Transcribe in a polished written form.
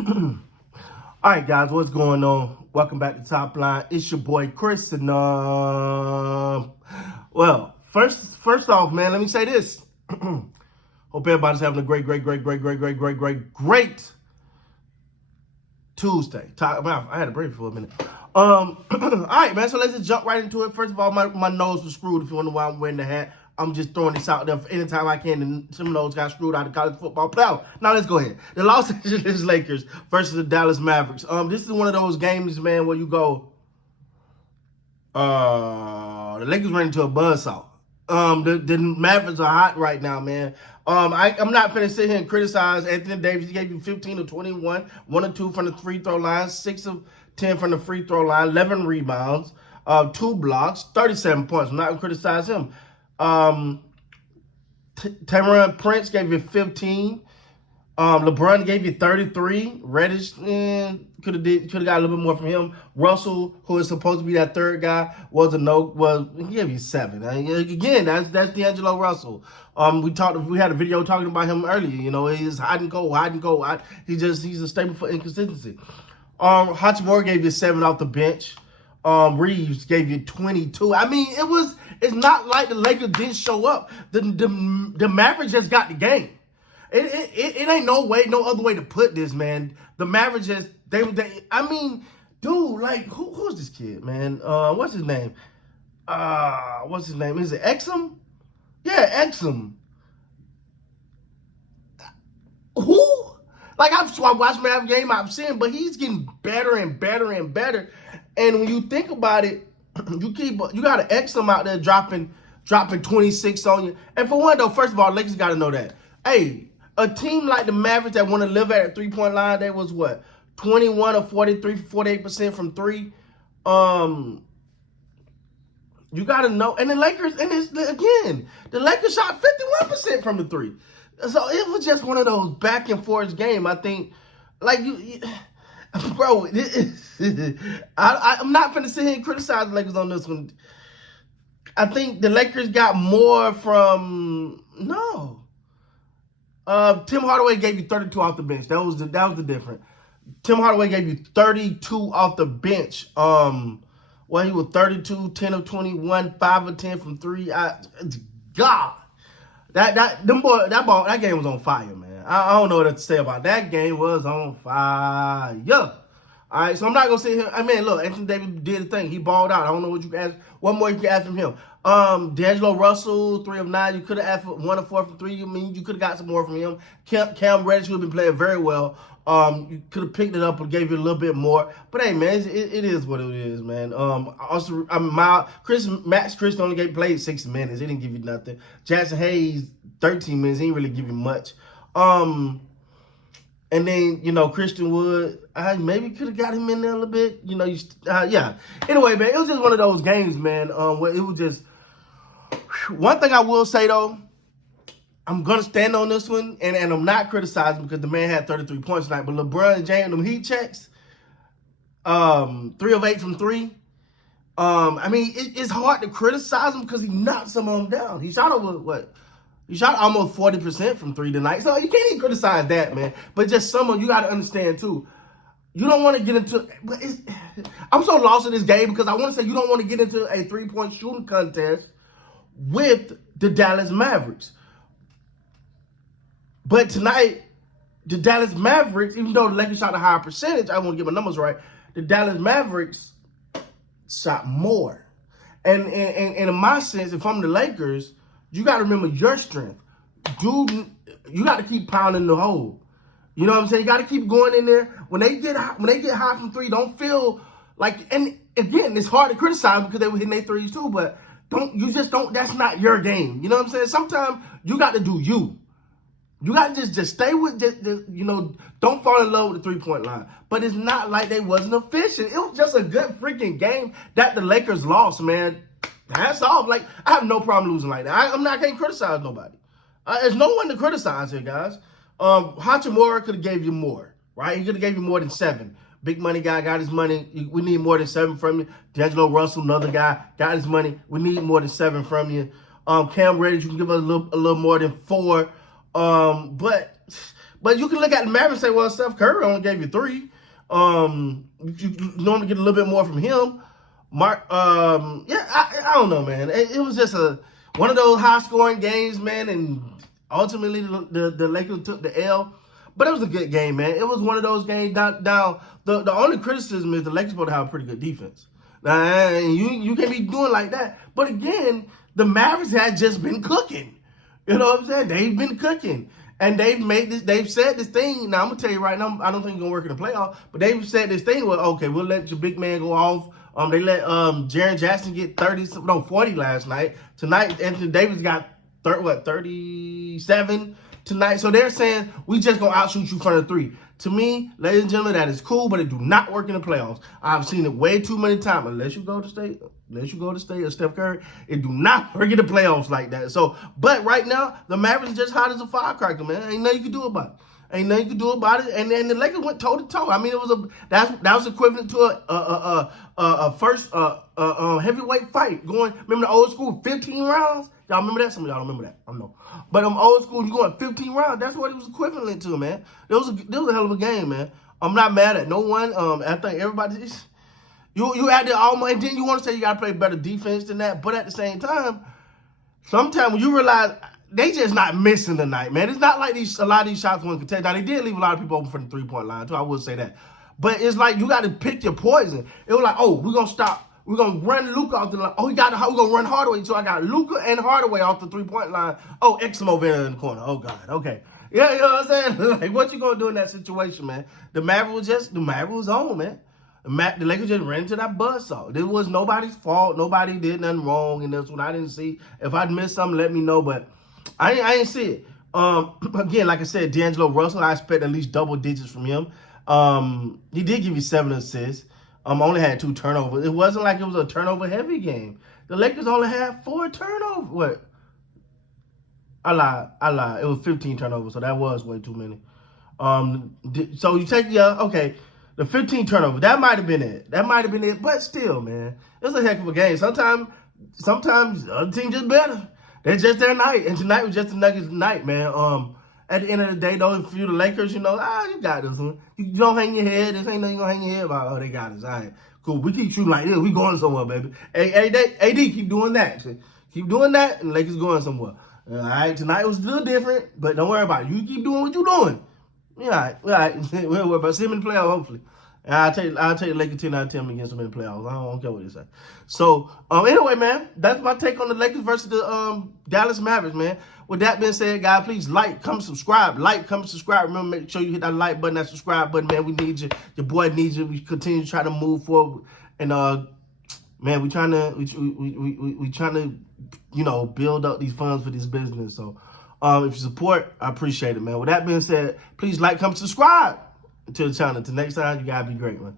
All right, guys, what's going on? Welcome back to Top Line. It's your boy Chris, and well, first off, man, let me say this. Hope everybody's having a great Tuesday. I had a break for a minute. All right, man. So let's just jump right into it. First of all, my nose was screwed. If you wonder why I'm wearing the hat, I'm just throwing this out there for anytime I can. And some of those got screwed out of college football playoff. Now let's go ahead. The Los Angeles Lakers versus the Dallas Mavericks. This is one of those games, man, where you go. The Lakers ran into a buzzsaw. The Mavericks are hot right now, man. I'm not finna sit here and criticize Anthony Davis. He gave you 15 of 21, 1 or 2 from the free throw line, 6 of 10 from the free throw line, 11 rebounds, 2 blocks, 37 points. I'm not gonna criticize him. Taurean Prince gave you 15. LeBron gave you 33. Reddish could have got a little bit more from him. Russell, who is supposed to be that third guy, he gave you 7. Again, that's D'Angelo Russell. We had a video talking about him earlier. You know, he's hot and cold. He's a staple for inconsistency. Hachimura gave you 7 off the bench. Reeves gave you 22. I mean, it's not like the Lakers didn't show up. The Mavericks just got the game. It ain't no other way to put this, man. The Mavericks just, I mean, dude, like, who's this kid, man? What's his name? Is it Exum? Yeah, Exum. Who? Like, I've watched Mavericks game, I've seen him, but he's getting better and better and better. And when you think about it, you got an Exum out there dropping 26 on you. And for one, though, first of all, Lakers got to know that. Hey, a team like the Mavericks that want to live at a three-point line, they was what? 21 or 43, 48% from 3. You got to know. And the Lakers, the Lakers shot 51% from the 3. So it was just one of those back and forth game. I think, like, bro, I'm not finna sit here and criticize the Lakers on this one. I think the Lakers got more from, no. Tim Hardaway gave you 32 off the bench. That was the difference. Tim Hardaway gave you 32 off the bench. Well, he was 32, 10 of 21, 5 of 10 from 3. God, that game was on fire, man. I don't know what to say about it. That game was on fire. All right, so I'm not gonna sit here. I mean, look, Anthony Davis did the thing. He balled out. I don't know what you can ask. What more you can ask from him? D'Angelo Russell, 3 of 9. You could have asked for 1 of 4 from 3. I mean, you could have got some more from him. Cam Reddish, who has been playing very well. You could have picked it up and gave you a little bit more. But hey, man, it is what it is, man. Max Chris only played 6 minutes. He didn't give you nothing. Jackson Hayes, 13 minutes. He didn't really give you much. And then, Christian Wood, I maybe could have got him in there a little bit. Yeah. Anyway, man, it was just one of those games, man, where it was just, one thing I will say, though, I'm going to stand on this one, and I'm not criticizing because the man had 33 points tonight, but LeBron James, them heat checks, 3 of 8 from 3. I mean, it's hard to criticize him because he knocked some of them down. He shot over, what? You shot almost 40% from 3 tonight. So you can't even criticize that, man. But just you got to understand, too. You don't want to get into... I'm so lost in this game because I want to say you don't want to get into a 3-point shooting contest with the Dallas Mavericks. But tonight, the Dallas Mavericks, even though the Lakers shot a higher percentage, I want to get my numbers right, the Dallas Mavericks shot more. And in my sense, if I'm the Lakers... You got to remember your strength. Dude, you got to keep pounding the hole. You know what I'm saying? You got to keep going in there. When they get high from 3, don't feel like, and again, it's hard to criticize because they were hitting their 3s too, but that's not your game. You know what I'm saying? Sometimes you got to do you. You got to just stay with, don't fall in love with the 3-point line. But it's not like they wasn't efficient. It was just a good freaking game that the Lakers lost, man. Hats off. Like, I have no problem losing like that. I can't criticize nobody. There's no one to criticize here, guys. Hachimura could have gave you more, right? He could have gave you more than 7. Big money guy got his money. We need more than 7 from you. D'Angelo Russell, another guy, got his money. We need more than 7 from you. Cam Reddish, you can give us a little more than 4. But But you can look at the Mavericks and say, well, Steph Curry only gave you 3. You normally get a little bit more from him. Mark, yeah, I don't know, man. It was just one of those high-scoring games, man, and ultimately the Lakers took the L. But it was a good game, man. It was one of those games down. The only criticism is the Lakers supposed to have a pretty good defense. Now, you can't be doing like that. But again, the Mavericks had just been cooking. You know what I'm saying? They've been cooking. And they've said this thing. Now, I'm going to tell you right now, I don't think it's going to work in the playoffs. But they've said this thing where, okay, we'll let your big man go off. They let Jaren Jackson get 40 last night. Tonight, Anthony Davis got 37 tonight. So they're saying, we just going to outshoot you from the 3. To me, ladies and gentlemen, that is cool, but it do not work in the playoffs. I've seen it way too many times. Unless you go to state or Steph Curry, it do not work in the playoffs like that. So, but right now, the Mavericks are just hot as a firecracker, man. Ain't nothing you can do about it. Ain't nothing you can do about it. And the Lakers went toe to toe. I mean, it was that was equivalent to a first heavyweight fight going. Remember the old school 15 rounds? Y'all remember that? Some of y'all don't remember that. I know. But old school, you going 15 rounds. That's what it was equivalent to, man. It was a hell of a game, man. I'm not mad at no one. I think everybody. You out there all money, and then you want to say you got to play better defense than that. But at the same time, sometimes when you realize they just not missing tonight, man. It's not like a lot of these shots were contested. Now, they did leave a lot of people open from the 3-point line, too. I would say that. But it's like you got to pick your poison. It was like, oh, we're going to stop. We're going to run Luka off the line. Oh, we're going to run Hardaway. So I got Luka and Hardaway off the 3-point line. Oh, Exum over there in the corner. Oh, God. Okay. Yeah, you know what I'm saying? Like, what you going to do in that situation, man? The Mavericks was on, man. The Lakers just ran into that buzzsaw. This was nobody's fault. Nobody did nothing wrong in this one. I didn't see. If I missed something, let me know. But I ain't see it. Again, like I said, D'Angelo Russell, I expect at least double digits from him. He did give you 7 assists. Only had 2 turnovers. It wasn't like it was a turnover-heavy game. The Lakers only had 4 turnovers. What? I lied. It was 15 turnovers, so that was way too many. So you take the 15 turnovers. That might have been it. But still, man, it's a heck of a game. Sometimes the other team just better. That's just their night, and tonight was just the Nuggets' night, man. At the end of the day, though, if you're the Lakers, you got this one. You don't hang your head. This ain't nothing you gonna hang your head about. Oh, they got us. All right, cool. We keep shooting like this. We going somewhere, baby. AD, keep doing that. Keep doing that, and the Lakers going somewhere. All right, tonight was a little different, but don't worry about it. You keep doing what you're doing. Yeah, all right. We'll worry about it. See him in the playoffs, hopefully. And I'll tell you Lakers 10 out of 10 against them in the playoffs. I don't care what you say. So, anyway, man, that's my take on the Lakers versus the Dallas Mavericks, man. With that being said, guys, please like, comment, subscribe. Like, comment, subscribe. Remember, make sure you hit that like button, that subscribe button, man. We need you. Your boy needs you. We continue to try to move forward. And, man, we trying to, build up these funds for this business. So, if you support, I appreciate it, man. With that being said, please like, comment, subscribe to the channel. Until next time, you gotta be great, man.